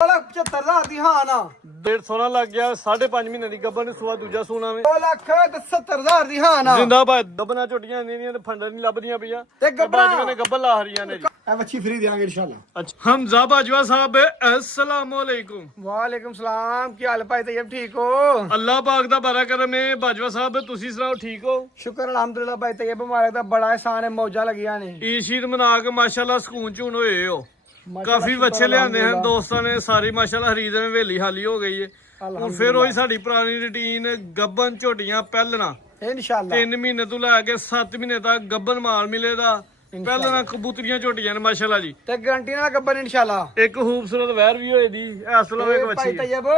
75,000 ਦੀ ਹਾਂ ਨਾ 150 ਲੱਗ ਗਿਆ 5.5 ਮਹੀਨੇ ਦੀ ਗੱਬਨ ਨੂੰ ਸਵਾ ਦੂਜਾ ਸੂਣਾ ਵੇ 2,70,000 ਦੀ ਹਾਂ ਨਾ ਜਿੰਦਾਬਾਦ ਗੱਬਨਾਂ ਝੋਟੀਆਂ ਨਹੀਂ ਤੇ ਫੰਡਰ ਨਹੀਂ ਲੱਭਦੀਆਂ ਪਈਆਂ ਤੇ ਗੱਬਨਾਂ ਨੇ ਗੱਬਨ ਲਾ ਹਰੀਆਂ ਨੇ ਜੀ ਇਹ ਵੱਛੀ ਫਰੀ ਦੇਾਂਗੇ ਇਨਸ਼ਾਅੱਲਾ। ਅੱਛਾ ਹਮਜ਼ਾ ਬਾਜਵਾ ਸਾਹਿਬ अस्सलाम वालेकुम। ਵਾਲੇਕੁਮ ਸਲਾਮ ਕੀ ਹਾਲ ਭਾਈ ਤੈयब ਠੀਕ ਹੋ? ਅੱਲਾਹ ਪਾਕ ਦਾ ਬੜਾ ਕਰਮ ਹੈ ਬਾਜਵਾ ਸਾਹਿਬ ਤੁਸੀਂ ਸੁਣਾਓ ਠੀਕ ਹੋ? ਸ਼ੁਕਰ ਅਲਹਮਦੁਲਿਲਾ ਭਾਈ ਤैयब ਮੁਬਾਰਕ ਦਾ ਬੜਾ ਇਹਸਾਨ ਹੈ ਮੌਜਾਂ ਲੱਗੀਆਂ ਨੇ ਈਦ ਸ਼ੀਦ ਮਨਾ ਕੇ ਮਾਸ਼ਾਅੱਲਾ ਸਕੂਨ ਚ ਹੁਣ ਹੋਏ ਹੋ ਮਾਸ਼ਾਅੱਲਾ, ਕਾਫੀ ਸ਼ੁਕਰ ਬੱਚੇ ਲਿਆਂਦੇ ਹਨ ਅਲਹਮਦੁਲਿਲਾ। ਦੋਸਤਾਂ ਨੇ ਸਾਰੀ ਮਾਸ਼ਾਅੱਲਾ ਹਰੀਦ में ਹਵੇਲੀ ਖਾਲੀ ਹੋ ਗਈ ਹੈ ਹੁਣ ਫਿਰ ਉਹੀ ਸਾਡੀ ਪੁਰਾਣੀ ਰੁਟੀਨ ਗੱਬਨ ਝੋਟੀਆਂ ਪਹਿਲਣਾ ਇਨਸ਼ਾਅੱਲਾ 3 ਮਹੀਨੇ ਤੋਂ ਲੈ ਕੇ 7 ਮਹੀਨੇ ਤੱਕ ਗੱਬਨ ਮਾਲ ਮਿਲੇਗਾ ਪਹਿਲਾਂ ਕਬੂਤਰੀਆਂ ਝੋਟੀਆਂ ਨੇ ਮਾਸ਼ਾਅੱਲਾ ਜੀ ਤੇ ਗਾਰੰਟੀ ਨਾਲ ਗੱਬਰ ਇਨਸ਼ਾਅੱਲਾ। ਇੱਕ ਖੂਬਸੂਰਤ ਵਹਿਰ ਵੀ ਹੋਏ ਦੀ ਇਸ ਤੋਂ ਇੱਕ ਭਾਈ ਬੱਚੀ ਤैयब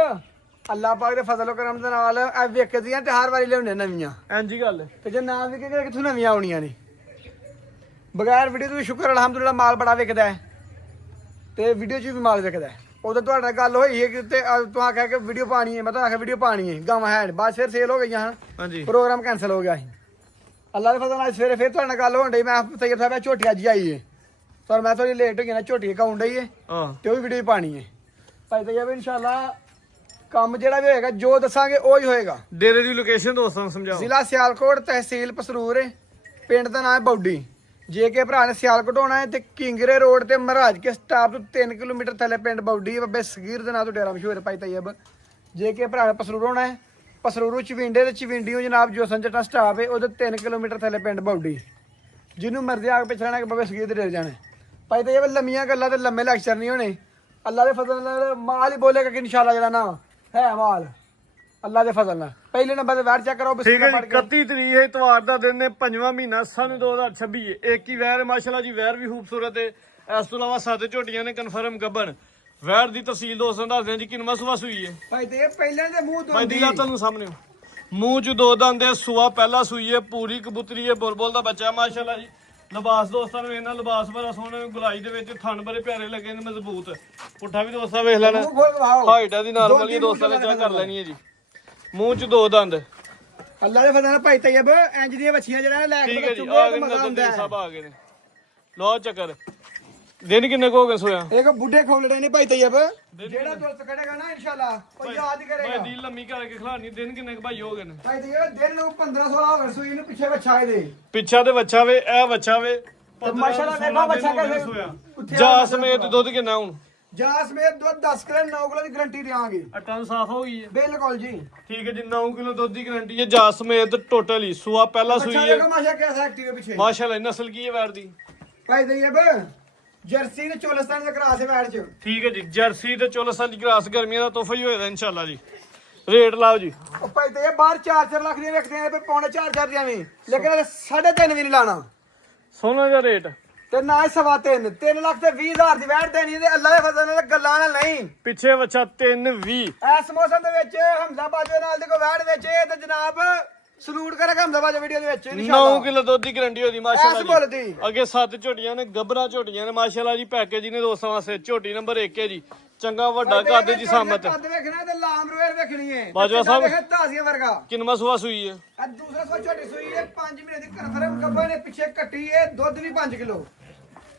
ਅੱਲਾਹ ਪਾਕ ਦੇ ਫਜ਼ਲ ਕਰਮ ਦੇ ਨਾਲ ਇਹ ਵਿਕਦੀਆਂ ਤੇ ਹਰ ਵਾਰੀ ਲਿਆਉਂਦੇ ਨਵੀਆਂ ਇੰਜੀ ਗੱਲ ਤੇ ਜੇ ਨਾ ਵਿਕੇ ਕਿੱਥੋਂ ਨਵੀਆਂ ਆਉਣੀਆਂ ਨੇ ਬਗੈਰ ਵੀਡੀਓ ਤੋਂ ਵੀ ਸ਼ੁਕਰ ਅਲਹਮਦੁਲਿਲਾ ਮਾਲ ਬੜਾ ਵਿਕਦਾ ਹੈ ਤੇ ਵੀਡੀਓ 'ਚ ਵੀ ਮਾਲ ਵਿਕਦਾ ਹੈ। ਉਦੋਂ ਤੁਹਾਡੇ ਨਾਲ ਗੱਲ ਹੋਈ ਹੈ ਕਿ ਤੇ ਤੂੰ ਆਖਿਆ ਕਿ ਵੀਡੀਓ ਪਾਣੀ ਹੈ ਮੈਂ ਤਾਂ ਆਖਿਆ ਵੀਡੀਓ ਪਾਣੀ ਹੈ ਗਾਵਾਂ ਹੈ ਬਾਅਦ ਫਿਰ ਸੇਲ ਹੋ ਗਈਆਂ ਹਨ ਹਾਂਜੀ ਪ੍ਰੋਗਰਾਮ ਕੈਂਸਲ ਹੋ ਗਿਆ ਸੀ ਅੱਲਾਹ ਦੇ ਫਜ਼ਲ ਨਾਲ ਸਵੇਰੇ ਫਿਰ ਤੁਹਾਡੇ ਨਾਲ ਗੱਲ ਹੋਣ ਡਈ ਮੈਂ ਤैयब ਸਾਹਿਬ ਝੋਟੀ ਅੱਜ ਆਈ ਹੈ ਪਰ ਮੈਂ ਥੋੜੀ ਲੇਟ ਹੋ ਗਈ ਨਾ ਝੋਟੀ ਕਾਉਣ ਡਈ ਹੈ ਹਾਂ ਤੇ ਉਹ ਵੀ ਵੀਡੀਓ ਪਾਣੀ ਹੈ ਭਾਈ ਤैयब ਇਨਸ਼ਾਅੱਲਾ ਕੰਮ ਜਿਹੜਾ ਵੀ ਹੋਏਗਾ ਜੋ ਦੱਸਾਂਗੇ ਉਹ ਹੀ ਹੋਏਗਾ। ਡੇਰੇ ਦੀ ਲੋਕੇਸ਼ਨ ਦੋਸਤਾਂ ਨੂੰ ਸਮਝਾਓ। ਜ਼ਿਲ੍ਹਾ ਸਿਆਲਕੋਟ ਤਹਿਸੀਲ ਪਸਰੂਰ ਪਿੰਡ ਦਾ ਨਾਮ ਹੈ ਬੌਡੀ ਜੇ ਕੇ ਭਰਾ ਨੇ ਸਿਆਲਕੋਟ ਹੋਣਾ ਹੈ ਤੇ ਕਿੰਗਰੇ ਰੋਡ ਤੇ ਮਹਾਰਾਜ ਕੇ ਸਟਾਪ ਤੋਂ 3 ਕਿਲੋਮੀਟਰ ਥੱਲੇ ਪਿੰਡ ਬੌਡੀ ਬੱਬੇ ਸਗੀਰ ਦੇ ਨਾਂ ਤੋਂ ਡੇਰਾ ਮਸ਼ਹੂਰ ਹੈ ਭਾਈ ਤैयब ਜੇ ਕੇ ਭਰਾ ਨੇ ਪਸਰੂਰ ਹੋਣਾ ਹੈ ਪਸਰੂਰੂ ਚਵਿੰਡੇ ਤੇ ਚਵਿੰਡੀਓ ਜਨਾਬ ਜੋ ਸੰਜਟਾ ਸਟਾਪ ਹੈ ਉਹਦੇ 3 ਕਿਲੋਮੀਟਰ ਥੱਲੇ ਪਿੰਡ ਬੌਡੀ ਜਿਹਨੂੰ ਮਰਜ਼ੀ ਆ ਕੇ ਪਿਛੜਨਾ ਕਿ ਬੱਬੇ ਸਗੀਰ ਦੇ ਡੇਰੇ ਜਾਣਾ ਭਾਈ ਤैयब ਲੰਮੀਆਂ ਗੱਲਾਂ ਤੇ ਲੰਮੇ ਲੈਕਚਰ ਨਹੀਂ ਹੋਣੇ ਅੱਲਾ ਦੇ ਫਜ਼ਲ ਨਾਲ ਮਾਲ ਹੀ ਬੋਲੇਗਾ ਕਿ ਇਨਸ਼ਾਅੱਲਾ ਜਿਹੜਾ ਨਾ ਹੈ ਮਾਲ ਅੱਲਾ ਦੇ ਫਜ਼ਲ ਨਾਲ ਪਹਿਲੇ ਨੰਬਰ ਤੇ ਵੈਟ ਚੈੱਕ ਕਰੋ ਠੀਕ ਹੈ ਬਿਸਮਿਲ੍ਲਾ ਜੀ ਪੜ੍ਹ ਕੇ 31 ਤਰੀਕ ਹੈ ਇਤਵਾਰ ਦਾ ਦਿਨ ਨੇ 5ਵਾਂ ਮਹੀਨਾ ਸਨ 2026 ਹੈ ਇੱਕ ਹੀ ਵੈਰ ਮਾਸ਼ਾਅੱਲਾ ਜੀ ਵੈਰ ਵੀ ਖੂਬਸੂਰਤ ਹੈ ਇਸ ਤੋਂ ਇਲਾਵਾ 7 ਝੋਟੀਆਂ ਨੇ ਕਨਫਰਮ ਗੱਬਨ ਵੈਰ ਦੀ ਤਫਸੀਲ ਦੋਸਤਾਂ ਦੱਸਦੇ ਹਾਂ ਜੀ ਕਿੰਨਵਾਂ ਸੂਆ ਸੂਈ ਹੈ ਭਾਈ ਤैयब ਪਹਿਲਾਂ ਦੇ ਮੂੰਹ ਤੋਂ ਭਾਈ ਦੀ ਲਾ ਤੁਹਾਨੂੰ ਸਾਹਮਣੇ ਮੂੰਹ ਚ ਦੋ ਦੰਦ ਹੈ ਸੂਆ ਪਹਿਲਾ ਸੂਈ ਹੈ ਪੂਰੀ ਕਬੂਤਰੀ ਹੈ ਬੁਲਬੁਲ ਦਾ ਬੱਚਾ ਮਾਸ਼ਾਅੱਲਾ ਜੀ ਲਿਬਾਸ ਦੋਸਤਾਂ ਨੂੰ ਇਹਨਾਂ ਲਿਬਾਸ ਬੜਾ ਸੋਹਣਾ ਗੁਲਾਈ ਦੇ ਵਿੱਚ ਥਣ ਬੜੇ ਪਿਆਰੇ ਲੱਗੇ ਨੇ ਮਜ਼ਬੂਤ ਪੁੱਠਾ ਵੀ ਦੋਸਤਾਂ ਵੇਖ ਲੈਣਾ ਮੂੰਹ ਖੋਲ ਵਾਓ ਹਾਈਟ ਦੀ ਨਾਰਮਲ ਹੀ ਦੋਸਤਾਂ ਨੇ ਚੈੱਕ ਕਰ ਲੈਣੀ ਹੈ ਜੀ ਮੂੰਹ ਚ ਦੋ ਦੰਦ ਅੱਲਾ ਦੇ ਫਜ਼ਲ ਨਾਲ ਭਾਈ ਤैयब ਇੰਜ ਦੀਆਂ ਵੱਛੀਆਂ ਜਿਹੜਾ ਲੈ ਕੇ ਠੀਕ ਹੈ ਜੀ ਚੁੰਗੇ ਆ ਤੇ ਗਏ ਮਜ਼ਾ ਨਜ਼ਰ ਆਉਂਦਾ ਦੇ ਹੈ ਸਭ ਆ ਗਏ ਨੇ ਲੋ ਚੱਕਰ ਦਿਨ ਕਿੰਨੇ ਕੁ ਹੋ ਗਏ ਸੋਇਆ ਇੱਕ ਬੁੱਢੇ ਖੋਲੜੇ ਨੇ ਭਾਈ ਤैयब ਜਿਹੜਾ ਦੁਰਤ ਕੱਢੇਗਾ ਨਾ ਇਨਸ਼ਾਅੱਲਾ ਉਹ ਯਾਦ ਕਰੇਗਾ ਭਾਈ ਦੀ ਲੰਮੀ ਕਰਕੇ ਖਿਲਾਣੀ ਦਿਨ ਕਿੰਨੇ ਕੁ ਭਾਈ ਹੋ ਗਏ ਨੇ ਭਾਈ ਤैयब ਦਿਨ ਨੂੰ 15-16 ਹੋਰ ਸੂਈ ਨੂੰ ਪਿੱਛੇ ਵੱਛਾ ਇਹਦੇ ਪਿੱਛਾ ਤੇ ਬੱਚਾ ਵੇ ਇਹ ਬੱਚਾ ਵੇ ਤੇ ਮਾਸ਼ਾਅੱਲਾ ਵੇਖੋ ਬੱਚਾ ਕਿਵੇਂ ਜਾ ਸਮੇਤ ਦੁੱਧ ਕਿੰਨਾ ਹੁਣ ਜਾ ਸਮੇਤ ਦੁੱਧ 10 ਕਿਲੋ 9 ਕਿਲੋ ਦੀ ਗਾਰੰਟੀ ਦੇਵਾਂਗੇ ਅਟਨ ਸਾਫ ਹੋ ਗਈ ਹੈ ਬਿਲਕੁਲ ਜੀ ਠੀਕ ਹੈ ਜੀ 9 ਕਿਲੋ ਦੁੱਧ ਦੀ ਗਾਰੰਟੀ ਹੈ ਜਾ ਸਮੇਤ ਟੋਟਲ ਹੀ ਸੂਆ ਪਹਿਲਾ ਸੂਈ ਬੱਚਾ ਹੈ ਦੇਖੋ ਮਾਸ਼ਾ ਕਿਹਦਾ ਐਕਟਿਵ ਹੈ ਪਿੱਛੇ ਮਾਸ਼ਾਅੱਲਾ ਨਸਲ ਕੀ ਹੈ ਵੈਰ ਦੀ ਭਾਈ ਤैयब ਜਰਸੀ ਤੇ ਚੋਲਸਤਾਨ ਦੇ ਕਰਾਸ ਹੈ ਵੈੜ ਚ ਠੀਕ ਹੈ ਜੀ ਜਰਸੀ ਤੇ ਚੋਲਸਾਂ ਦੀ ਗਰਾਸ ਗਰਮੀਆਂ ਦਾ ਤੋਹਫਾ ਹੀ ਹੋਏਗਾ ਇਨਸ਼ਾਅੱਲਾ ਜੀ ਰੇਟ ਲਾਓ ਜੀ ਉਹ ਭਾਈ ਤैयब ਬਾਹਰ 4-4 ਲੱਖ ਦੀਆਂ ਵਿਕਦੇ ਨੇ ਪੌਣੇ 4-4 ਦੀਆਂ ਵੀ ਲੇਕਿਨ 3.5 ਵੀ ਨਹੀਂ ਲਾਣਾ ਸੋਨਾ ਦਾ ਰੇਟ ਤੇ ਨਾ 3.5 ਲੱਖ ਤੇ 20,000 ਦੀ ਵੈਟ ਦੇਣੀ ਤੇ ਅੱਲਾ ਦੇ ਫਜ਼ਲ ਨਾਲ ਗੱਲਾਂ ਨਾਲ ਨਹੀਂ ਪਿੱਛੇ ਬੱਚਾ 320 ਇਸ ਮੌਸਮ ਦੇ ਵਿੱਚ ਹਮਜ਼ਾ ਬਾਜਵੇ ਨਾਲ ਦੇ ਕੋ ਵੈਟ ਵਿੱਚ ਇਹ ਤੇ ਜਨਾਬ ਸਲੂਟ ਕਰਾਂਗਾ ਹਮਜ਼ਾ ਬਾਜਵੇ ਵੀਡੀਓ ਦੇ ਵਿੱਚ 9 ਕਿਲੋ ਦੁੱਧ ਦੀ ਗਾਰੰਟੀ ਹੋਦੀ ਇਸ ਮਾਸ਼ਾਅੱਲਾ ਮੁੱਲ ਜੀ ਦੀ ਅੱਗੇ 7 ਝੋਟੀਆਂ ਨੇ ਗੱਬਰਾ ਝੋਟੀਆਂ ਨੇ ਮਾਸ਼ਾਅੱਲਾ ਜੀ ਪੈਕੇਜ ਨੇ ਦੋਸਤਾਂ ਵਾਸਤੇ ਝੋਟੀ ਨੰਬਰ 1 ਹੈ ਜੀ ਚੰਗਾ ਵੱਡਾ ਕੱਦ ਜੀ ਸਾਮਤ ਕੱਦ ਵੇਖਣਾ ਤੇ ਲਾਮ ਰੋਇਰ ਵੇਖਣੀ ਹੈ ਬਾਜਵਾ ਸਾਹਿਬ। ਵੇਖ ਤਾਜ਼ੀਆਂ ਵਰਗਾ ਕਿੰਨਵਾਂ ਸੂਆ ਸੂਈ ਹੈ ਆ ਦੂਸਰਾ ਸੋ ਛੋਟੀ ਸੂਈ ਹੈ 5 ਮਹੀਨੇ ਦੀ ਕਨਫਰਮ ਗੱਬਾ ਨੇ ਪਿੱਛੇ ਕੱਟੀ ਹੈ ਦੁੱਧ ਵੀ 5 ਕਿਲੋ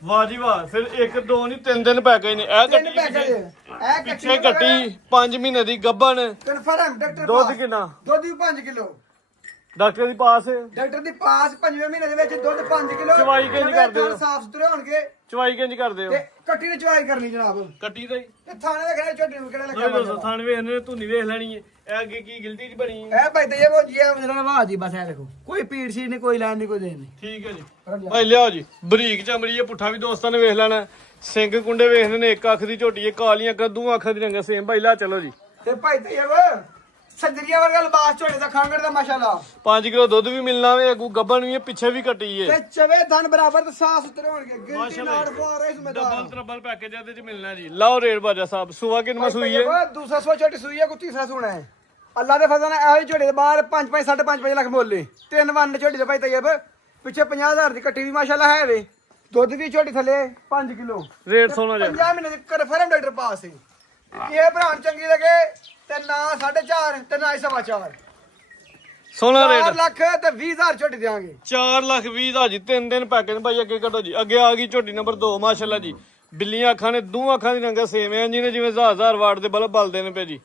ਵਾਹ ਜੀ ਵਾਹ ਫਿਰ 1 2 ਨਹੀਂ 3 ਦਿਨ ਪੈਕੇਜ ਨੇ ਇਹ ਤਿੰਨ ਕੱਟੀ ਪੈਕੇਜ ਪਿੱਛੇ- ਇਹ ਪਿੱਛੇ ਕੱਟੀ 5 ਮਹੀਨੇ ਦੀ ਗੱਬਨ ਕਨਫਰਮ ਡਾਕਟਰ ਦੁੱਧ ਕਿੰਨਾ ਦੁੱਧ ਵੀ 5 ਕਿਲੋ ਡਾਕਟਰ ਦੀ ਪਾਸ ਡਾਕਟਰ ਦੀ ਪਾਸ 5ਵੇਂ ਮਹੀਨੇ ਦੇ ਵਿੱਚ ਦੁੱਧ 5 ਕਿਲੋ ਚਵਾਈ ਕਿੰਝ ਕਰਦੇ ਹੋ? ਸਾਫ ਸੁਥਰੇ ਹੋਣਗੇ ਚਵਾਈ ਕਿੰਜ ਕਰਦੇ ਹੋ ਤੇ ਕੱਟੀ ਨੇ ਚਵਾਈ ਕਰਨੀ ਜਨਾਬ ਕੱਟੀ ਦਾ ਹੀ ਤੇ ਥਾਣੇ ਦੇ ਖੜੇ ਛੋਟੀ ਨੂੰ ਕਿਹੜਾ ਨਹੀਂ ਲੱਗਾ ਦੋਸਤੋ ਥਾਣ ਵੇਖਣੇ ਤੂੰ ਨਹੀਂ ਵੇਖ ਲੈਣੀ ਹੈ ਇਹ ਅੱਗੇ ਕੀ ਗਿਲਟੀ ਚ ਬਣੀ ਹੈ ਇਹ ਭਾਈ ਤੇ ਇਹ ਉਹ ਜੀ ਆ ਮੇਰਾ ਵਾਹ ਜੀ ਬਸ ਇਹ ਦੇਖੋ ਕੋਈ ਪੀੜ ਸੀ ਨਹੀਂ ਕੋਈ ਲੈਣ ਨਹੀਂ ਕੋਈ ਦੇਣ ਨਹੀਂ ਠੀਕ ਹੈ ਜੀ ਰੁਕ ਜਾ। ਭਾਈ ਲਿਆਓ ਜੀ ਬਰੀਕ ਚਮੜੀ ਹੈ ਪੁੱਠਾ ਵੀ ਦੋਸਤਾਂ ਨੇ ਵੇਖ ਲੈਣਾ ਸਿੰਘ ਕੁੰਡੇ ਵੇਖਣੇ ਨੇ ਇੱਕ ਅੱਖ ਦੀ ਝੋਟੀ ਹੈ ਕਾਲੀਆਂ ਕੱਦੂ ਅੱਖਾਂ ਦੀ ਰੰਗ ਸੇਮ ਭਾਈ ਲਾ ਚਲੋ ਜੀ ਤੇ ਭਾਈ ਤੇ ਇਹ ਸੱਜਰੀਆ ਵਰਗਾ ਲਿਬਾਸ ਝੋਲੇ ਦਾ ਖਾਂਗੜ ਦਾ ਮਾਸ਼ਾਅੱਲਾ 5 ਕਿਲੋ ਦੁੱਧ ਵੀ ਮਿਲਣਾ ਵੇ ਅੱਗੂ ਗੱਬਣ ਵੀ ਹੈ ਪਿੱਛੇ ਵੀ ਕੱਟੀ ਹੈ ਤੇ ਚਵੇ ਧਨ ਬਰਾਬਰ ਤੇ ਸਾਫ ਸੁਥਰੇ ਹੋਣਗੇ ਗਿਲਟੀ ਨਾੜ ਫੋਰ ਇਸ ਮੈਦਾਨ ਡਬਲ ਟਰਬਲ ਪੈਕੇਜ ਇਹਦੇ ਚ ਮਿਲਣਾ ਜੀ ਲਾਓ ਰੇਟ ਬਾਜਾ ਸਾਹਿਬ ਸੂਆ ਕਿੰਨਾ ਸੂਈ ਹੈ ਦੂਸਰਾ ਸੋ ਛੋਟੀ ਸੂਈ ਹੈ ਕੋਈ ਤੀਸਰਾ ਸੂਣਾ ਹੈ ਅੱਲਾ ਦੇ ਫਜ਼ਲ ਨਾਲ ਇਹੋ ਜਿਹੇ ਝੋਲੇ ਦੇ ਬਾਹਰ 5 5.5 ਲੱਖ ਮੁੱਲ ਏ 3 ਵੰਨ ਝੋਟੀ ਦੇ ਭਾਈ ਤैयब ਪਿੱਛੇ 50,000 ਦੀ ਕੱਟੀ ਵੀ ਮਾਸ਼ਾਅੱਲਾ ਹੈ ਵੇ ਦੁੱਧ ਵੀ ਝੋਟੀ ਥੱਲੇ 5 ਕਿਲੋ ਰੇਟ ਸੋਨਾ ਜੀ 50 ਮਹੀਨੇ ਦੀ ਕਨਫਰਮ ਡਾਕਟਰ ਪਾਸ ਹੈ ਇਹ ਭਰਾ ਨੂੰ ਚੰਗੀ ਲੱਗੇ ਤੇ ਨਾ 4.5 ਤੇ ਨਾ 4.5 ਸੋਨਾ 4 ਰੇਟ ਲੱਖ ਤੇ 20,000 ਝੋਟੀ ਦੇਵਾਂਗੇ 4 ਲੱਖ 20 ਦਾ ਜੀ 3 ਦਿਨ ਪੈਕੇਜ ਭਾਈ ਅੱਗੇ ਕੱਢੋ ਜੀ ਅੱਗੇ ਆ ਗਈ ਝੋਟੀ ਨੰਬਰ 2 ਮਾਸ਼ਾਅੱਲਾ ਜੀ ਬਿੱਲੀਆਂ ਅੱਖਾਂ ਨੇ, ਦੋਵਾਂ ਅੱਖਾਂ ਦੀ ਰੰਗਤ ਸੇਮ ਹੈ ਜਿਹਨੇ ਜਿਵੇਂ 1000 ਵਾਟ ਦੇ ਬਲਬ ਬਲਦੇ ਨੇ ਪਏ ਜੀ।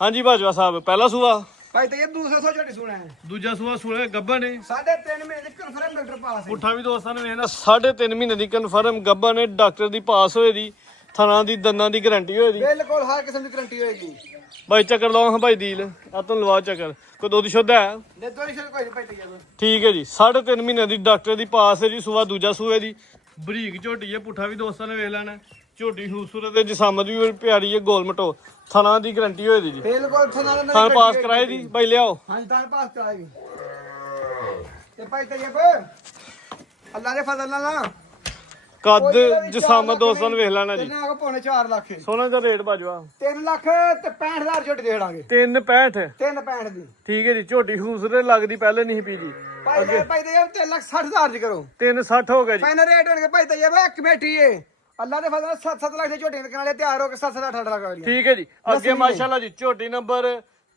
ਹਾਂਜੀ ਬਾਜਵਾ ਸਾਹਿਬ, ਪਹਿਲਾ ਸੂਆ ਭਾਈ ਤੇ ਇਹ ਦੂਸਰਾ ਸੋ ਝੋਟੀ ਸੁਣਾ ਹੈ। ਦੂਜਾ ਸੂਆ ਸੂਆ ਗੱਬਾ ਨੇ 3.5 ਮਹੀਨੇ ਦੀ ਕਨਫਰਮ ਡਾਕਟਰ ਪਾਸ ਹੈ। ਪੁੱਠਾ ਵੀ ਦੋਸਤਾਂ ਨੇ ਵੇਖਣਾ 3.5 ਮਹੀਨੇ ਦੀ ਕਨਫਰਮ ਗੱਬਾ ਨੇ, ਡਾਕਟਰ ਦੀ ਪਾਸ ਹੋਏ ਦੀ, ਥਣਾ ਦੀ ਦੰਦਾਂ ਦੀ ਗਾਰੰਟੀ ਹੋਏ ਦੀ। ਬਿਲਕੁਲ ਹਰ ਕਿਸਮ ਦੀ ਗਾਰੰਟੀ ਹੋਏਗੀ। ਭਾਈ ਚੱਕਰ ਲਾਓ ਹਾਂ ਭਾਈ ਦੀਲ ਆ ਤੁਹਾਨੂੰ ਲਵਾ ਚੱਕਰ। ਕੋਈ ਦੁੱਧ ਸ਼ੁੱਧ ਹੈ? ਦੇ ਦੋ ਰਿਸ਼ਤ ਕੋਈ ਨਹੀਂ ਭਾਈ ਤੇ ਠੀਕ ਹੈ ਜੀ। 3.5 ਮਹੀਨੇ ਦੀ ਡਾਕਟਰ ਦੀ ਪਾਸ ਹੈ ਜੀ। ਸੂਆ ਦੂਜਾ ਸੂਏ ਦੀ ਬਰੀਕ ਝੋਟੀ ਹੈ। ਪੁੱਠਾ ਵੀ ਦੋਸਤਾਂ ਨੇ ਵੇਖ ਲੈਣਾ। ਝੋਟੀ ਖੂਬਸੂਰਤ ਹੈ, ਜਿਸਮਤ ਵੀ ਪਿਆਰੀ ਹੈ, ਗੋਲ ਮਟੋ, ਥਣਾ ਦੀ ਗਾਰੰਟੀ ਹੋਏ ਦੀ ਜੀ। ਬਿਲਕੁਲ ਥਣ ਪਾਸ ਕਰਾਏ ਜੀ ਭਾਈ, ਲਿਆਓ। ਹਾਂਜੀ ਥਣ ਪਾਸ ਕਰਾਏਗੀ ਤੇ ਭਾਈ ਤੇ ਅੱਲਾ ਦੇ ਫਜ਼ਲ ਨਾਲ ਨਾ ਕੱਦ ਜਿਸਮਤ ਦੋਸਤਾਂ ਨੇ ਵੇਖ ਲੈਣਾ ਜੀ। ਕਿੰਨਾ ਕੋ ਪੌਣੇ 4 ਲੱਖ ਸੋਨਾ ਦਾ ਰੇਟ ਬਾਜਵਾ 3 ਲੱਖ ਤੇ 65000 ਝੋਟੀ ਦੇ ਦਾਂਗੇ। 3.65 3.65 ਦੀ ਠੀਕ ਹੈ ਜੀ। ਝੋਟੀ ਖੂਬਸੂਰਤ ਲੱਗਦੀ, ਪਹਿਲੇ ਨਹੀਂ ਪੀ ਜੀ। ਭਾਈ ਦੇ 3,60,000 ਦੀ ਕਰੋ। 3.60 ਹੋ ਗਿਆ ਜੀ। ਫਾਈਨਲ ਰੇਟ ਹੋਣਗੇ ਭਾਈ ਤੇ ਕਮੇਟੀ ਏ ਅੱਲਾ ਦੇ ਫਜ਼ਲ ਨਾਲ 7-7 ਲੱਖ ਦੀ ਝੋਟੀ ਦੇ ਨਾਲੇ ਤਿਆਰ ਹੋ ਕੇ 7-8 ਲੱਖ ਵਾਲੀ। ਠੀਕ ਹੈ ਜੀ। ਅੱਗੇ ਮਾਸ਼ਾਅੱਲਾ ਜੀ ਝੋਟੀ ਨੰਬਰ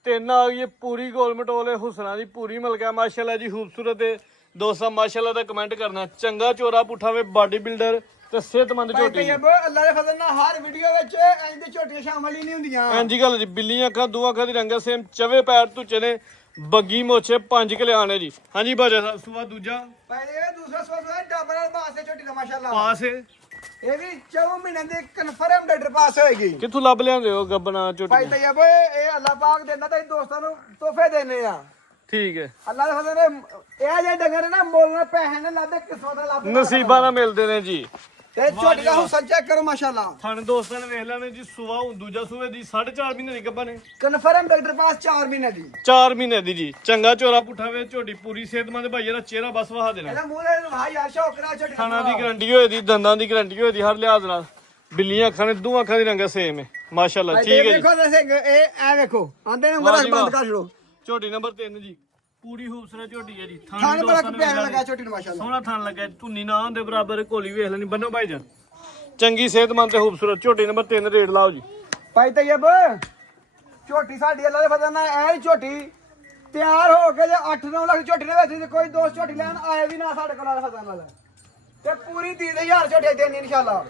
3 ਆ ਗਈ ਹੈ, ਪੂਰੀ ਗੋਲ ਮਟੋਲੇ ਹੁਸਨਾ ਦੀ ਪੂਰੀ ਮਲਕਾ ਮਾਸ਼ਾਅੱਲਾ ਜੀ, ਖੂਬਸੂਰਤ ਹੈ। ਦੋਸਤਾਂ ਮਾਸ਼ਾਅੱਲਾ ਦਾ ਕਮੈਂਟ ਕਰਨਾ। ਚੰਗਾ ਚੋਰਾ ਪੁੱਠਾ ਵੇ, ਬਾਡੀ ਬਿਲਡਰ ਤੇ ਸਿਹਤਮੰਦ ਝੋਟੀ ਹੈ। ਅੱਲਾ ਦੇ ਫਜ਼ਲ ਨਾਲ ਹਰ ਵੀਡੀਓ ਵਿੱਚ ਇੰਜ ਦੀ ਝੋਟੀਆਂ ਸ਼ਾਮਲ ਹੀ ਨਹੀਂ ਹੁੰਦੀਆਂ। ਹਾਂਜੀ ਗੱਲ ਜੀ। ਬਿੱਲੀਆਂ ਅੱਖਾਂ, ਦੋ ਅੱਖਾਂ ਦੀ ਰੰਗਤ ਸੇਮ, ਚਵੇ ਪੈਰ ਧੁੱਚੇ ਨੇ, ਬੱਗੀ ਮੋਛੇ, 5 ਕਲਿਆਣ ਹੈ ਜੀ। ਹਾਂਜੀ ਬਾਜਾ ਸਾਹਿਬ, ਸੂਆ ਦੂਜਾ ਭਾਈ ਇਹ ਦੂਸਰਾ ਸੋਸ ਡਬਲ ਬਾਸ ਹੈ ਝੋਟੀ ਦਾ ਮਾਸ਼ਾਅੱਲਾ ਪਾਸ ਹੈ। ਇਹ ਵੀ 4 ਮਹੀਨੇ ਦੀ ਕਨਫਰਮ ਡਾਕਟਰ ਪਾਸ ਹੋਏਗੀ। ਕਿੱਥੋਂ ਲੱਭ ਲਿਆਂਦੇ ਹੋ ਗੱਬਣਾ ਝੋਟੀ? ਭਾਈ ਤੈਯਬ ਇਹ ਅੱਲਾ ਪਾਕ ਦਿੰਦਾ ਤੇ ਦੋਸਤਾਂ ਨੂੰ ਤੋਹਫੇ ਦੇਣੇ ਆ। ਠੀਕ ਹੈ। ਅੱਲਾ ਦੇ ਫਜ਼ਲ ਨੇ ਇਹ ਜੇ ਡੰਗਰ ਨਾ ਮੁੱਲ ਨਾਲ ਪੈਸੇ ਨੇ ਲੱਭਦੇ, ਕਿਸਮਤ ਨਾਲ ਲੱਭਦੇ, ਨਸੀਬਾਂ ਨਾਲ ਮਿਲਦੇ ਨੇ ਜੀ। ਤੇ ਝੋਟੀ ਦਾ ਹੁਸਨ ਚੈੱਕ ਕਰੋ ਮਾਸ਼ਾਅੱਲਾ। ਥਣ ਦੋਸਤਾਂ ਨੇ ਵੇਖ ਲੈਣੇ ਜੀ। ਸੂਆ ਦੂਜਾ ਸੂਏ ਦੀ 4.5 ਮਹੀਨੇ ਦੀ ਗੱਬਾ ਨੇ, ਕਨਫਰਮ ਡਾਕਟਰ ਪਾਸ 4 ਮਹੀਨੇ ਦੀ। 4 ਮਹੀਨੇ ਦੀ ਜੀ। ਚੰਗਾ ਚੋਰਾ ਪੁੱਠਾ ਵੇ, ਝੋਟੀ ਪੂਰੀ ਸਿਹਤਮੰਦ ਭਾਈ, ਇਹਦਾ ਚਿਹਰਾ ਬਸ ਵਹਾ ਦੇਣਾ। ਇਹਦਾ ਮੂੰਹ ਲੈ ਭਾਈ ਯਾਰ ਸ਼ੌਕਰਾ ਝੋਟੀ ਥਣਾ ਦੀ ਗਾਰੰਟੀ ਹੋਏ ਦੀ, ਦੰਦਾਂ ਦੀ ਗਾਰੰਟੀ ਹੋਏ ਦੀ, ਹਰ ਲਿਹਾਜ਼ ਨਾਲ। ਬਿੱਲੀਆਂ ਅੱਖਾਂ ਨੇ, ਦੋਵਾਂ ਅੱਖਾਂ ਦੀ ਰੰਗਤ ਸੇਮ ਹੈ ਮਾਸ਼ਾਅੱਲਾ। ਠੀਕ ਹੈ ਜੀ। ਦੇਖੋ ਤੁਸੀਂ ਇਹ ਐ ਵੇਖੋ ਆਂਦੇ ਨੇ ਉਂਗਲਾਂ ਬੰਦ ਕਰ ਛੜੋ। ਝੋਟੀ ਨੰਬਰ 3 ਜੀ, ਪੂਰੀ ਖੂਬਸੂਰਤ ਝੋਟੀ ਹੈ ਜੀ। ਥਣ ਬੜਾ ਪਿਆਰਾ ਲੱਗਾ ਝੋਟੀ ਨੂੰ ਮਾਸ਼ਾਅੱਲਾ। ਸੋਹਣਾ ਥਣ ਲੱਗਾ, ਧੁੰਨੀ ਨਾ ਹੁੰਦੇ ਬਰਾਬਰ, ਕੋਲੀ ਵੇਖ ਲੈਣੀ। ਬੰਨੋ ਭਾਈ ਜਾਨ, ਚੰਗੀ ਸਿਹਤਮੰਦ ਤੇ ਖੂਬਸੂਰਤ ਝੋਟੀ ਨੰਬਰ 3 ਰੇਟ ਲਾਓ ਜੀ। ਭਾਈ ਤੈਯਬ ਝੋਟੀ ਸਾਡੀ ਅੱਲਾ ਦੇ ਫਜ਼ਲ ਨਾਲ ਐ ਝੋਟੀ ਤਿਆਰ ਹੋ ਕੇ ਜੇ 8-9 ਲੱਖ ਝੋਟੀ ਦੇ ਵਿੱਚ ਕੋਈ ਦੋਸਤ ਝੋਟੀ ਲੈਣ ਆਏ ਵੀ ਨਾ ਸਾਡੇ ਕੋਲ ਅੱਲਾ ਦੇ ਫਜ਼ਲ ਨਾਲ ਤੇ ਪੂਰੀ 30,000 ਝੋਟੀ ਦੇਣੀ ਇਨਸ਼ਾਅੱਲਾ।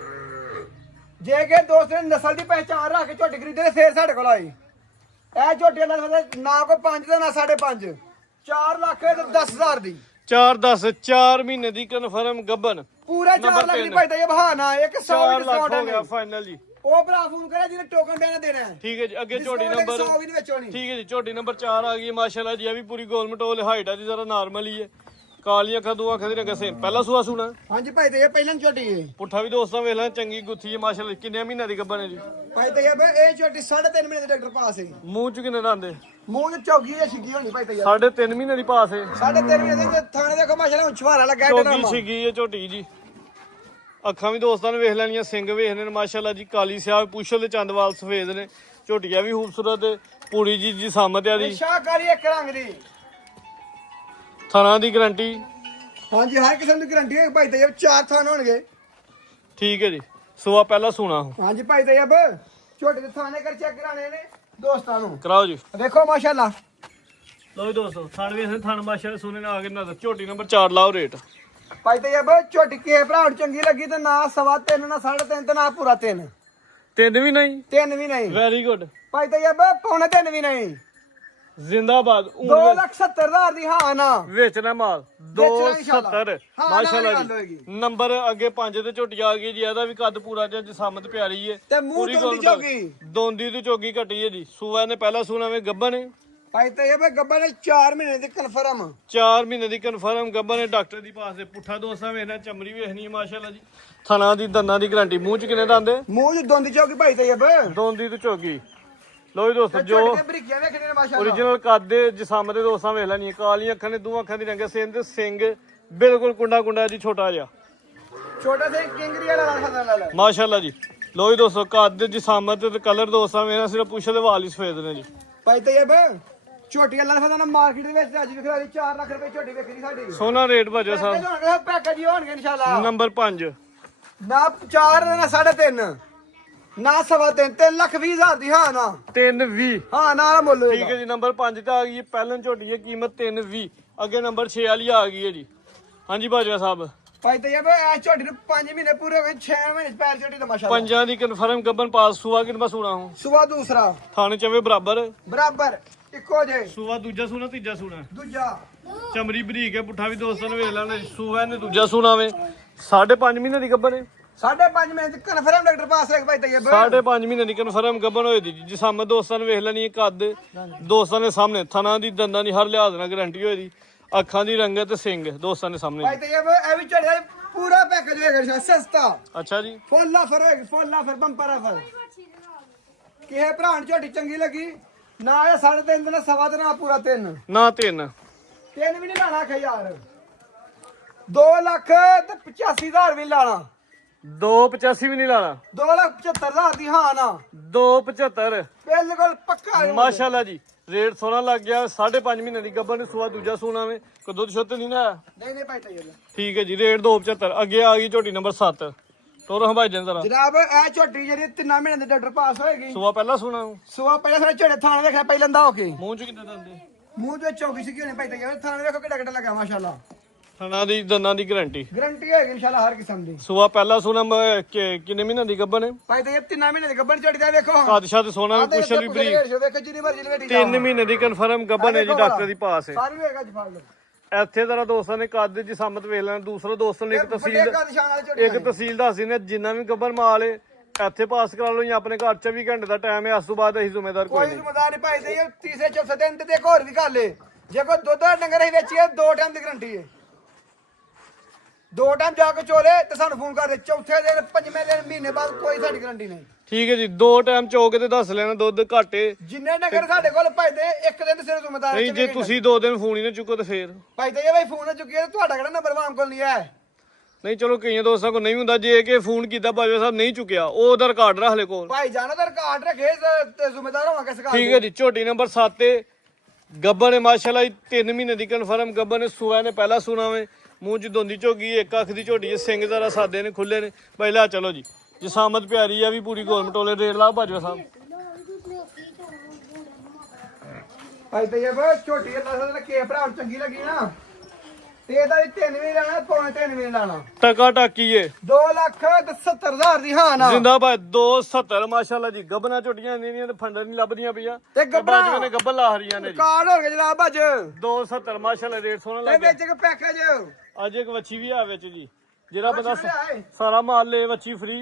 ਜੇ ਕਿ ਦੋਸਤ ਨੇ ਨਸਲ ਦੀ ਪਹਿਚਾਣ ਰੱਖ ਕੇ ਝੋਟੀ ਖਰੀਦੇ ਤੇ ਫੇਰ ਸਾਡੇ ਕੋਲ ਆਏ। ਇਹ ਝੋਟੀ ਅੱਲਾ ਦੇ ਫਜ਼ਲ ਨਾ ਕੋਈ 5 ਤੇ ਨਾ 5.5, 4 ਲੱਖ ਤੇ 10,000 ਦੀ। 4-10 4 ਮਹੀਨੇ ਦੀ ਕਨਫਰਮ ਗੱਬਨ, ਪੂਰਾ 4 ਲੱਖ ਦੀ ਭਾਈ ਤੈਯਬ ਬਹਾਨਾ ਇੱਕ 100 4 ਲੱਖ ਡਿਸਕਾਊਂਟ ਹੋ ਗਿਆ ਹੈ। ਫਾਈਨਲ ਜੀ। ਉਹ ਭਰਾ ਫੋਨ ਕਰਿਆ ਜਿਹਨੇ ਟੋਕਨ ਦੇਣਾ ਹੈ। ਠੀਕ ਹੈ ਜੀ। ਅੱਗੇ ਝੋਟੀ ਨੰਬਰ 100 ਵੀ ਦੇ ਵਿੱਚ ਹੋਣੀ। ਠੀਕ ਹੈ ਜੀ। ਝੋਟੀ ਨੰਬਰ 4 ਆ ਗਈ ਹੈ ਮਾਸ਼ਾਅੱਲਾ ਜੀ। ਇਹ ਵੀ ਪੂਰੀ ਗੋਲ ਮਟੋਲ ਹਾਈਟ ਆ ਜੀ, ਜ਼ਰਾ ਨਾਰਮਲ ਹੀ ਹੈ। ਕਾਲੀਆਂ ਅੱਖਾਂ, ਦੋ ਅੱਖਾਂ ਦੀ ਰੰਗਤ ਸੇਮ। ਪਹਿਲਾ ਸੂਆ ਸੂਣਾ ਹਾਂਜੀ ਭਾਈ ਤੈਯਬ ਪਹਿਲਾਂ ਝੋਟੀ ਹੈ। ਪੁੱਠਾ ਵੀ ਦੋਸਤਾਂ ਵੇਖ ਲੈ, ਚੰਗੀ ਗੁੱਥੀ ਹੈ ਮਾਸ਼ਾਅੱਲਾ। ਕਿੰਨੇ ਮਹੀਨਿਆਂ ਦੀ ਗੱਬਨ ਹੈ ਜੀ? ਭਾਈ ਤੈਯਬ ਇਹ ਝੋਟੀ 3.5 ਮਹੀਨੇ ਦੇ ਡਾਕਟਰ ਪਾਸ ਹੈ। ਮੂੰਹ ਚ ਕਿੰਨੇ ਦੰਦੇ? ਮੂੰਹ ਚ ਚੌਗੀ ਹੈ, ਛਿੱਗੀ ਹੋਣੀ ਭਾਈ ਤੈਯਬ। 3.5 ਮਹੀਨੇ ਦੀ ਪਾਸ ਹੈ। 3.5 ਮਹੀਨੇ ਦੀ ਥਾਣੇ ਦੇਖੋ ਮਾਸ਼ਾਅੱਲਾ ਹੁਣ ਛੁਹਾਰਾ ਲੱਗਾ ਹੈ ਚੌਗੀ ਛਿੱਗੀ ਹੈ ਝੋਟੀ ਜੀ। ਅੱਖਾਂ ਵੀ ਦੋਸਤਾਂ ਨੇ ਵੇਖ ਲੈਣੀਆਂ, ਸਿੰਘ ਵੇਖਣੇ ਨੇ ਮਾਸ਼ਾਅੱਲਾ ਜੀ। ਕਾਲੀ ਸਿਆਹ ਪੁੱਛਲ ਤੇ ਚੰਦਵਾਲ ਸਫੇਦ ਨੇ। ਝੋਟੀਆਂ ਵੀ ਖੂਬਸੂਰਤ ਤੇ ਪੂਰੀ ਜੀ ਜਿਸਮਤ ਆ ਦੀ। ਸ਼ਾਹਕਾਰੀ ਇੱਕ ਰੰਗ ਦੀ। ਥਣਾ ਦੀ ਗਾਰੰਟੀ। ਹਾਂਜੀ ਹਰ ਕਿਸਮ ਦੀ ਗਾਰੰਟੀ ਹੈ ਭਾਈ ਤੈਯਬ। 4 ਥਾਨ ਹੋਣਗੇ। ਠੀਕ ਹੈ ਜੀ। ਸੂਆ ਪਹਿਲਾ ਸੁਣਾ ਹਾਂਜੀ ਭਾਈ ਤੈਯਬ ਝੋਟੀ ਦੇ ਥਾਣੇ ਕਰ ਚੈੱਕ ਕਰਾਣੇ ਨੇ ਦੋਸਤਾਂ ਨੂੰ। ਕਰਾਓ ਜੀ। ਦੇਖੋ ਮਾਸ਼ਾਅੱਲਾ। ਲਓ ਜੀ ਦੋਸਤੋ, ਥਣ ਵੇਖ ਥਣ ਮਾਸ਼ਾਅੱਲਾ ਸੋਨੇ ਨਾਲ ਆ ਕੇ ਨਾ। ਝੋਟੀ ਨੰਬਰ 4 ਲਾਓ ਰੇਟ। ਭਾਈ ਤੈਯਬ ਝੋਟੀ ਕੇ ਭਰਾ ਨੂੰ ਚੰਗੀ ਲੱਗੀ ਤੇ ਨਾ 3.25 ਨਾ 3.5 ਤੇ ਨਾ ਪੂਰਾ 3। 3 ਵੀ ਨਹੀਂ? 3 ਵੀ ਨਹੀਂ ਵੈਰੀ ਗੁੱਡ। ਭਾਈ ਤੈਯਬ ਪੌਣੇ 3 ਵੀ ਨਹੀਂ। ਜ਼ਿੰਦਾਬਾਦ। 2,70,000 ਦੀ ਹਾਂ ਨਾ ਵੇਚਣਾ ਮਾਲ ਵੇਚਣਾ ਇਨਸ਼ਾਅੱਲਾ। 270 ਹਾਂ, ਮਾਸ਼ਾਅੱਲਾ ਨਾਲ ਗੱਲ ਹੋਏਗੀ। ਜੀ। ਨੰਬਰ ਅੱਗੇ 5 ਤੇ ਝੋਟੀ ਆ ਗਈ ਜੀ। ਇਹਦਾ ਵੀ ਕੱਦ ਪੂਰਾ ਜਿਹਾ, ਜਿਸਮਤ ਪਿਆਰੀ ਹੈ। ਤੇ ਮੂੰਹ ਪੂਰੀ ਤੋਂ ਦੀ ਗੋਲ ਝੋਗੀ। ਦੋਂਦੀ ਦੀ ਝੋਗੀ ਘਟੀ ਹੈ ਜੀ। ਸੂਆ ਨੇ ਪਹਿਲਾ ਸੂਣਾ ਵੇ ਗੱਬਨ ਹੈ। ਭਾਈ ਤੈਯਬ ਗੱਬਰ ਨੇ 4 ਮਹੀਨੇ ਦੀ ਕਨਫਰਮ। 4 ਮਹੀਨੇ ਦੀ ਕਨਫਰਮ ਗੱਬਨ ਨੇ। ਡਾਕਟਰ ਦੀ ਪਾਸ ਦੇ ਪੁੱਠਾ ਦੋਸਤਾਂ ਵੇਖਣਾ, ਚਮੜੀ ਵੇਖਣੀ ਹੈ ਮਾਸ਼ਾਅੱਲਾ ਜੀ। ਥਣਾ ਦੀ ਦੰਦਾਂ ਦੀ ਗਾਰੰਟੀ। ਮੂੰਹ ਚ ਕਿੰਨੇ ਦੰਦ? ਮੂੰਹ ਚ ਦੋਂਦੀ ਝੋਗੀ ਭਾਈ ਤੈਯਬ। ਦੋਂਦੀ ਤੇ ਝੋਗੀ। ਲੋ ਜੀ ਦੋਸਤੋ, ਜੋ ਝੋਟੀ ਦੇ ਬਰੀਕੀਆਂ ਵੇਖਣੇ ਨੇ ਮਾਸ਼ਾਅੱਲਾ। ਓਰੀਜਨਲ ਕੱਦ ਦੇ ਜਿਸਮ ਦੇ ਦੋਸਤਾਂ ਵੇਖ ਲੈਣੀ। ਕਾਲੀਆਂ ਅੱਖਾਂ ਨੇ, ਦੋ ਅੱਖਾਂ ਦੀ ਰੰਗਤ ਸੇਮ ਤੇ ਸਿੰਘ ਬਿਲਕੁਲ ਕੁੰਡਾ ਜੀ, ਛੋਟਾ ਜਿਹਾ ਛੋਟਾ ਸੇ ਕਿੰਗਰੀ ਵਾਲਾ ਫਜ਼ਲ ਵਾਲਾ ਮਾਸ਼ਾਅੱਲਾ ਜੀ। ਲੋ ਜੀ ਦੋਸਤੋ, ਕੱਦ ਜਿਸਮ ਤੇ ਕਲਰ ਦੋਸਤਾਂ ਵੇਖਣਾ, ਸਿਰਫ ਪੁੱਛ ਦੇ ਵਾਲ ਹੀ ਸਫੇਦ ਨੇ ਜੀ। ਭਾਈ ਤੈਯਬ ਝੋਟੀ ਅੱਲਾ ਫਜ਼ਲ ਨਾਲ ਮਾਰਕੀਟ ਦੇ ਵਿੱਚ ਅੱਜ ਵਿਖਾ 4 ਲੱਖ ਰੁਪਏ ਝੋਟੀ ਵੇਖੀ ਸਾਡੀ। ਸੋਨਾ ਰੇਟ ਭਾਜੋ ਸਾਹਿਬ। ਪੈਕੇਜ ਹੀ ਹੋਣਗੇ ਇਨਸ਼ਾਅੱਲਾ। ਨੰਬਰ 5 ਨਾ 4 ਨਾ 3.5 ਨਾ 3.5 3,20,000 ਦੀ ਹਾਂ ਨਾ 320। ਹਾਂ ਨਾਲ ਮੁੱਲ ਹੋਏਗਾ। ਠੀਕ ਹੈ ਜੀ। ਨੰਬਰ 5 ਤੇ ਆ ਗਈ ਹੈ ਪਹਿਲਨ ਝੋਟੀ ਹੈ, ਕੀਮਤ 320। ਅੱਗੇ ਨੰਬਰ 6 ਵਾਲੀ ਆ ਗਈ ਹੈ ਜੀ। ਹਾਂਜੀ ਭਾਜੋ ਸਾਹਿਬ, ਭਾਈ ਤੇ ਇਹ ਐ ਝੋਟੀ ਨੂੰ 5 ਮਹੀਨੇ ਪੂਰੇ ਹੋ ਗਏ 6 ਮਹੀਨੇ ਪੈਰ ਝੋਟੀ ਦਾ ਮਾਸ਼ਾਅੱਲਾ ਪੰਜਾਂ ਦੀ ਕਨਫਰਮ ਗੱਬਨ ਪਾਸ ਸੂਆ ਕਿੰਨਾ ਸੂਣਾ ਹੂੰ ਸੁਆ ਦੂਸਰਾ ਥਾਣੇ ਚਵੇ ਬਰਾਬਰ ਬਰਾਬਰ ਇੱਕੋ ਜੇ ਸੂਆ ਦੂਜਾ ਸੂਣਾ ਤੀਜਾ ਸੂਣਾ ਦੂਜਾ ਚਮੜੀ ਬਰੀਕ ਹੈ ਪੁੱਠਾ ਵੀ ਦੋਸਤਾਂ ਨੇ ਵੇਖ ਲੈਣਾ ਸੂਆ ਨੇ ਦੂਜਾ ਸੂਣਾ ਵੇ 5.5 ਮਹੀਨੇ ਦੀ ਗੱਬਨ ਹੈ 5.5 ਮਹੀਨੇ ਦੀ ਕਨਫਰਮ ਡਾਕਟਰ ਪਾਸ ਰੱਖ ਭਾਈ ਤੇ ਇਹ 5.5 ਮਹੀਨੇ ਦੀ ਕਨਫਰਮ ਗੱਬਨ ਹੋਈ ਦੀ ਜੀ ਸਾਹਮਣੇ ਦੋਸਤਾਂ ਨੇ ਵੇਖ ਲੈਣੀ ਹੈ ਕੱਦ ਦੋਸਤਾਂ ਨੇ ਸਾਹਮਣੇ ਥਣਾ ਦੀ ਦੰਦਾਂ ਦੀ ਹਰ ਲਿਹਾਜ਼ ਨਾਲ ਗਾਰੰਟੀ ਹੋਈ ਦੀ ਅੱਖਾਂ ਦੀ ਰੰਗਤ ਤੇ ਸਿੰਗ ਦੋਸਤਾਂ ਨੇ ਸਾਹਮਣੇ ਭਾਈ ਤੇ ਇਹ ਵੀ ਝੋਟੀ ਦਾ ਪੂਰਾ ਪੈਕੇਜ ਹੋਏਗਾ ਸਸਤਾ ਅੱਛਾ ਜੀ ਫੁੱਲ ਆਫਰ ਹੋਏਗੀ ਫੁੱਲ ਆਫਰ ਬੰਪਰ ਆਫਰ ਕਿਹੇ ਭਰਾ ਨੂੰ ਝੋਟੀ ਚੰਗੀ ਲੱਗੀ ਨਾ ਇਹ 3.5 ਦਿਨ ਸਵਾ ਤੇ ਨਾ ਪੂਰਾ 3 ਨਾ ਤਿੰਨ ਵੀ ਨਹੀਂ ਲਾਣਾ ਖੇ ਯਾਰ 2 ਲੱਖ ਤੇ 85,000 ਵੀ ਲਾਣਾ 2.85 ਵੀ ਨਹੀਂ ਲਾਣਾ 2,75,000 ਦੀ ਹਾਂ ਨਾ 2.75 ਬਿਲਕੁਲ ਪੱਕਾ ਹੈ। ਮਾਸ਼ਾਅੱਲਾ ਜੀ ਰੇਟ ਸੋਹਣਾ ਲੱਗ ਗਿਆ 5.5 ਮਹੀਨੇ ਦੀ ਗੱਬਨ ਸੂਆ ਦੂਜਾ ਸੂਣਾ ਵੇ ਕੋ ਦੁੱਧ ਸ਼ੁੱਧ ਨਹੀਂ ਨਾ ਆਇਆ? ਨਹੀਂ ਭਾਈ ਤੇ ਠੀਕ ਹੈ ਜੀ ਰੇਟ 2.75 ਅੱਗੇ ਆ ਗਈ ਝੋਟੀ ਨੰਬਰ 7 ਤੋਰੋ ਹਵਾਈ ਜਨ ਜ਼ਰਾ ਜਨਾਬ ਇਹ ਝੋਟੀ ਜਿਹੜੀ 3 ਮਹੀਨੇ ਦੀ ਡਾਕਟਰ ਪਾਸ ਹੋਏਗੀ ਸੂਆ ਪਹਿਲਾਂ ਸੂਣਾ ਸੁਆ ਪਹਿਲਾਂ ਸਾਰੇ ਝੋਟੇ ਥਾਣੇ ਵੇਖਿਆ ਪਹਿਲਾਂ ਦਾ ਹੋ ਕੇ ਮੂੰਹ ਚ ਕਿੱਦਾਂ ਦੰਦੇ ਮੂੰਹ ਤੇ ਚੌਕੀ ਸਿੱਕੀ ਹੋਣੀ ਭਾਈ ਤੇ ਥਾਣੇ ਵੇਖੋ ਕਿੱਡਾ ਕਿੱਡਾ ਲੱਗਾ ਮਾਸ਼ਾਅੱਲਾ ਥਣਾ ਦੀ ਦੰਦਾਂ ਦੀ ਗਾਰੰਟੀ ਗਰੰਟੀ ਹੈਗੀ ਇਨਸ਼ਾਅੱਲਾ ਹਰ ਕਿਸਮ ਦੀ ਸੂਆ ਪਹਿਲਾਂ ਸੂਣਾ ਕਿੰਨੇ ਮਹੀਨੇ ਦੀ ਗੱਬਨ ਹੈ ਭਾਈ ਤੇ 3 ਮਹੀਨੇ ਦੀ ਗੱਬਣ ਝੋਟੀ ਦਾ ਵੇਖੋ ਕਾਦਸ਼ਾਹ ਤੇ ਸੋਨਾ ਵੀ ਕੁਸ਼ਲ ਵੀ ਬਰੀਕ ਵੇਖੋ ਜਿੰਨੀ ਮਰਜ਼ੀ ਲਵੇਟੀ 3 ਮਹੀਨੇ ਦੀ ਕਨਫਰਮ ਗੱਬਨ ਹੈ ਜੀ ਡਾਕਟਰ ਦੀ ਪਾਸ ਹੈ ਸਾਰੀ ਹੋਏਗਾ ਜੀ ਫੜ ਲਓ ਇੱਥੇ ਤੇਰਾ ਦੋਸਤਾਂ ਨੇ ਕੱਦ ਜੀ ਸਾਮਤ ਵੇਖ ਲੈਣਾ ਦੂਸਰਾ ਦੋਸਤਾਂ ਨੇ ਇੱਕ ਤਹਿਸੀਲ ਵੱਡੇ ਨਿਸ਼ਾਨ ਵਾਲੀ ਝੋਟੀ ਇੱਕ ਤਹਿਸੀਲ ਦੱਸ ਦਿੰਦੇ ਜਿੰਨਾ ਵੀ ਗੱਬਨ ਮਾਲ ਹੈ ਇੱਥੇ ਪਾਸ ਕਰਾ ਲਓ ਜਾਂ ਆਪਣੇ ਘਰ 24 ਘੰਟੇ ਦਾ ਟਾਈਮ ਹੈ ਉਸ ਤੋਂ ਬਾਅਦ ਅਸੀਂ ਜ਼ਿੰਮੇਦਾਰ ਕੋਈ ਕੋਈ ਨਹੀਂ ਜ਼ਿੰਮੇਦਾਰ ਨਹੀਂ ਭਾਈ ਤੇ ਤੀਸਰੇ ਚੌਥੇ ਦਿਨ ਤੇ ਇੱਕ ਹੋਰ ਵੀ ਕਰ ਲੇ ਜੇ ਕੋਈ ਦੁੱਧ ਦਾ ਡੰਗਰ ਹੀ ਵੇਚੀਏ 2 ਟਾਈਮ ਦੀ ਗਰੰਟੀ ਹੈ 2 ਟਾਈਮ ਜਾ ਕੇ ਚੋਲੇ ਤੇ ਸਾਨੂੰ ਫੋਨ ਕਰ ਦੇ ਚੌਥੇ ਦਿਨ ਪੰਜਵੇਂ ਦਿਨ ਮਹੀਨੇ ਬਾਅਦ ਕੋਈ ਸਾਡੀ ਗਰੰਟੀ ਨਹੀਂ ਠੀਕ ਹੈ ਜੀ 2 ਟਾਈਮ ਚੋ ਕੇ ਤੇ ਦੱਸ ਲੈਣਾ ਦੁੱਧ ਘਾਟੇ ਜਿੰਨੇ ਡੰਗਰ ਸਾਡੇ ਕੋਲ ਭਾਈ ਦੇ ਇੱਕ ਦਿਨ ਸਿਰ ਜ਼ਿੰਮੇਦਾਰ ਨਹੀਂ ਜੇ ਤੁਸੀਂ 2 ਦਿਨ ਫੋਨ ਹੀ ਨਾ ਚੁੱਕੋ ਤੇ ਫੇਰ ਭਾਈ ਤੇ ਇਹ ਭਾਈ ਫੋਨ ਚੁੱਕੀ ਹੈ ਤੁਹਾਡਾ ਕਿਹੜਾ ਨੰਬਰ ਵਾਮ ਕੋਲ ਨਹੀਂ ਹੈ ਨਹੀਂ ਚਲੋ ਕਈਆਂ ਦੋਸਤਾਂ ਕੋਲ ਨਹੀਂ ਹੁੰਦਾ ਜੇ ਕਿ ਫੋਨ ਕੀਤਾ ਬਾਜਵਾ ਸਾਹਿਬ ਨਹੀਂ ਚੁੱਕਿਆ ਉਹ ਉਹਦਾ ਰਿਕਾਰਡ ਰੱਖ ਲੈ ਕੋਲ ਭਾਈ ਜਾਨਾ ਦਾ ਰਿਕਾਰਡ ਰੱਖੇ ਤੇ ਜ਼ਿੰਮੇਦਾਰ ਹੋਵਾਂਗੇ ਇਸ ਗੱਲ ਠੀਕ ਹੈ ਜੀ ਝੋਟੀ ਨੰਬਰ 7 ਤੇ ਗੱਬਰ ਨੇ ਮਾਸ਼ਾਅੱਲਾ 3 ਮਹੀਨੇ ਦੀ ਕਨਫਰਮ ਗੱਬਰ ਨੇ ਸੂਆ ਨੇ ਪਹਿਲਾ ਸੂਣਾ ਵੇ ਮੂੰਹ ਚ ਦੋਂਦੀ ਝੋਗੀ ਇੱਕ ਅੱਖ ਦੀ ਝੋਟੀ ਸਿੰਘ ਜ਼ਰਾ ਸਾਦੇ ਨੇ ਖੁੱਲੇ ਨੇ ਪਹਿਲਾ ਚਲੋ ਜੀ ਜਸਾਮਤ ਪਿਆਰੀ ਆ ਵੀ ਪੂਰੀ ਗੋਲ ਮਟੋਲੇ ਰੇਟ ਲਾ ਬਾਜਵਾ ਸਾਹਿਬ ਭਾਈ ਤੇ ਇਹ ਬਈ ਝੋਟੀ ਦਾ ਦੱਸ ਕੇ ਭਰਾ ਨੂੰ ਚੰਗੀ ਲੱਗੀ ਨਾ ਤੇ ਇਹਦਾ ਵੀ 3 ਵੀ ਲੈਣਾ ਪੌਣੇ 3 ਵੀ ਲੈਣਾ ਟਕਾ ਟਾਕੀ ਏ 2,70,000 ਦੀ ਹਾਂ ਨਾ ਜ਼ਿੰਦਾਬਾਦ 270 ਮਾਸ਼ਾਅੱਲਾ ਜੀ ਗੱਬਨਾ ਝੋਟੀਆਂ ਇੰਨੀਆਂ ਤੇ ਫੰਡਰ ਨਹੀਂ ਲੱਭਦੀਆਂ ਪਈਆਂ ਤੇ ਗੱਬਣਾ ਬਾਜਵੇ ਨੇ ਗੱਬਨ ਲਾ ਹਰੀਆਂ ਨੇ ਜੀ ਕਾਰਡ ਹੋ ਗਿਆ ਜਨਾਬ ਅੱਜ 270 ਮਾਸ਼ਾਅੱਲਾ ਰੇਟ ਸੋਹਣਾ ਤੇ ਲੱਗ ਗਿਆ ਵਿੱਚ ਇੱਕ ਪੈਕੇਜ ਅੱਜ ਇੱਕ ਵੱਛੀ ਵੀ ਆ ਵਿੱਚ ਜੀ ਜਿਹੜਾ ਬੰਦਾ ਵੱਛੀ ਲਿਆਏ। ਸਾਰਾ ਮਾਲ ਲੈ ਵੱਛੀ ਫ੍ਰੀ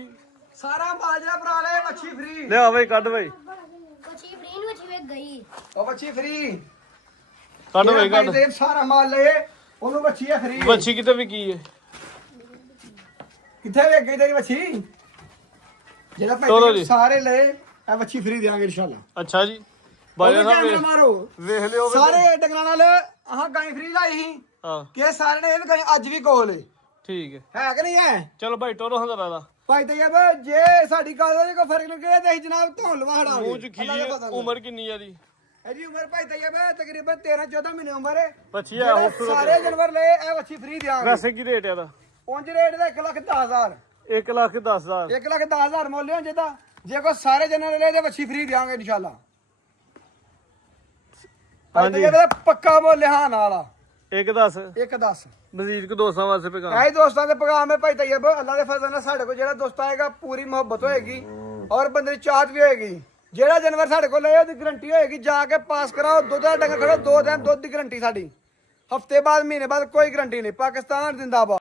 ਸਾਰਾ ਮਾਲ ਜਿਹੜਾ ਭਰਾ ਲੈ ਮੱਛੀ ਫ੍ਰੀ ਲਿਆ ਬਈ ਕੱਢ ਬਈ ਬੱਚੀ ਫਰੀ ਨੂੰ ਬੱਚੀ ਵੇਚ ਗਈ ਉਹ ਮੱਛੀ ਫ੍ਰੀ ਕੱਢ ਬਈ ਕੱਢ ਦੇ ਸਾਰਾ ਮਾਲ ਲੈ ਉਹਨੂੰ ਮੱਛੀ ਹੈ ਫ੍ਰੀ ਵੱਛੀ ਕਿਤੇ ਵਿਕੀ ਏ ਕਿੱਥੇ ਵੇਚ ਗਈ ਤੇਰੀ ਮੱਛੀ ਜਿਹੜਾ ਚਲੋ ਪੈਕੇਜ ਜੀ। ਸਾਰੇ ਲੈ ਇਹ ਮੱਛੀ ਫ੍ਰੀ ਦੇਵਾਂਗੇ ਇਨਸ਼ਾਅੱਲਾ ਅੱਛਾ ਜੀ ਬਾਜਾ ਸਾਹਿਬ ਕੈਮਰਾ ਮਾਰੋ ਵੇਖ ਲਿਓ ਵੇ। ਸਾਰੇ ਡੰਗਰਾਂ ਨਾਲ ਆਹ ਗਾਈ ਫ੍ਰੀ ਲਾਈ ਸੀ ਹਾਂ ਕਿ ਸਾਰੇ ਨੇ ਇਹ ਵੀ ਗਾਈ ਅੱਜ ਵੀ ਕੋਲ ਠੀਕ ਹੈ ਹੈ ਕਿ ਨਹੀਂ ਹੈ ਚਲੋ ਭਾਈ ਟੋਰੋ ਹਜ਼ਾਰਾਂ ਦਾ ਭਾਈ ਤੇ ਇਹ ਜੇ ਸਾਡੀ ਗੱਲ ਦਾ ਕੋਈ ਫਰਕ ਲੱਗੇ ਤੇ ਅਸੀਂ ਜਨਾਬ ਧੌਣ ਲਵਾ ਹੜਾਂਗੇ ਮੂੰਹ ਚ ਖੀਜੀ ਉਮਰ ਕਿੰਨੀ ਆ ਦੀ ਇਹਦੀ ਉਮਰ ਭਾਈ ਤੇ ਇਹ ਤਕਰੀਬਨ 13-14 ਮਹੀਨੇ ਉਮਰ ਹੈ ਵੱਛੀ ਆ ਜਿਹੜੇ ਖੂਬਸੂਰਤ ਸਾਰੇ ਜਾਨਵਰ ਲਏ ਇਹ ਵੱਛੀ ਫ੍ਰੀ ਦਿਆਂਗੇ ਵੈਸੇ ਕੀ ਰੇਟ ਹੈ ਦਾ ਉਂਝ ਰੇਟ ਦਾ 1,10,000 1,10,000 1,10,000 ਮੁੱਲ ਹੈ ਜਿਹਦਾ ਜੇ ਕੋਈ ਸਾਰੇ ਜਾਨਵਰ ਲਏ ਤੇ ਵੱਛੀ ਫ੍ਰੀ ਦਿਆਂਗੇ ਇਨਸ਼ਾਅੱਲਾ ਭਾਈ ਤੇ ਇਹ ਪੱਕਾ ਮੁੱਲ ਹਾਂ ਨਾਲ 1,10 1,10 ਮਜ਼ੀਦ ਕੋ ਦੋਸਤਾਂ ਵਾਸਤੇ ਪੈਗਾਮ ਐ ਦੋਸਤਾਂ ਦੇ ਪੈਗਾਮ ਹੈ ਭਾਈ ਤੈਯਬ ਅੱਲਾ ਦੇ ਫਜ਼ਲ ਨਾਲ ਸਾਡੇ ਕੋਲ ਜਿਹੜਾ ਦੋਸਤ ਆਏਗਾ ਪੂਰੀ ਮੁਹੱਬਤ ਹੋਏਗੀ ਔਰ ਬੰਦੇ ਦੀ ਚਾਹਤ ਵੀ ਹੋਏਗੀ ਜਿਹੜਾ ਜਾਨਵਰ ਸਾਡੇ ਕੋਲ ਲਏ ਉਹਦੀ ਗਰੰਟੀ ਹੋਏਗੀ ਜਾ ਕੇ ਪਾਸ ਕਰਾਓ ਦੁੱਧ ਦਾ ਡੰਗਰ ਖੜੋ 2 ਦਿਨ ਦੁੱਧ ਦੀ ਗਰੰਟੀ ਸਾਡੀ ਹਫਤੇ ਬਾਅਦ ਮਹੀਨੇ ਬਾਅਦ ਕੋਈ ਗਰੰਟੀ ਨਹੀਂ ਪਾਕਿਸਤਾਨ ਜਿੰਦਾਬਾਦ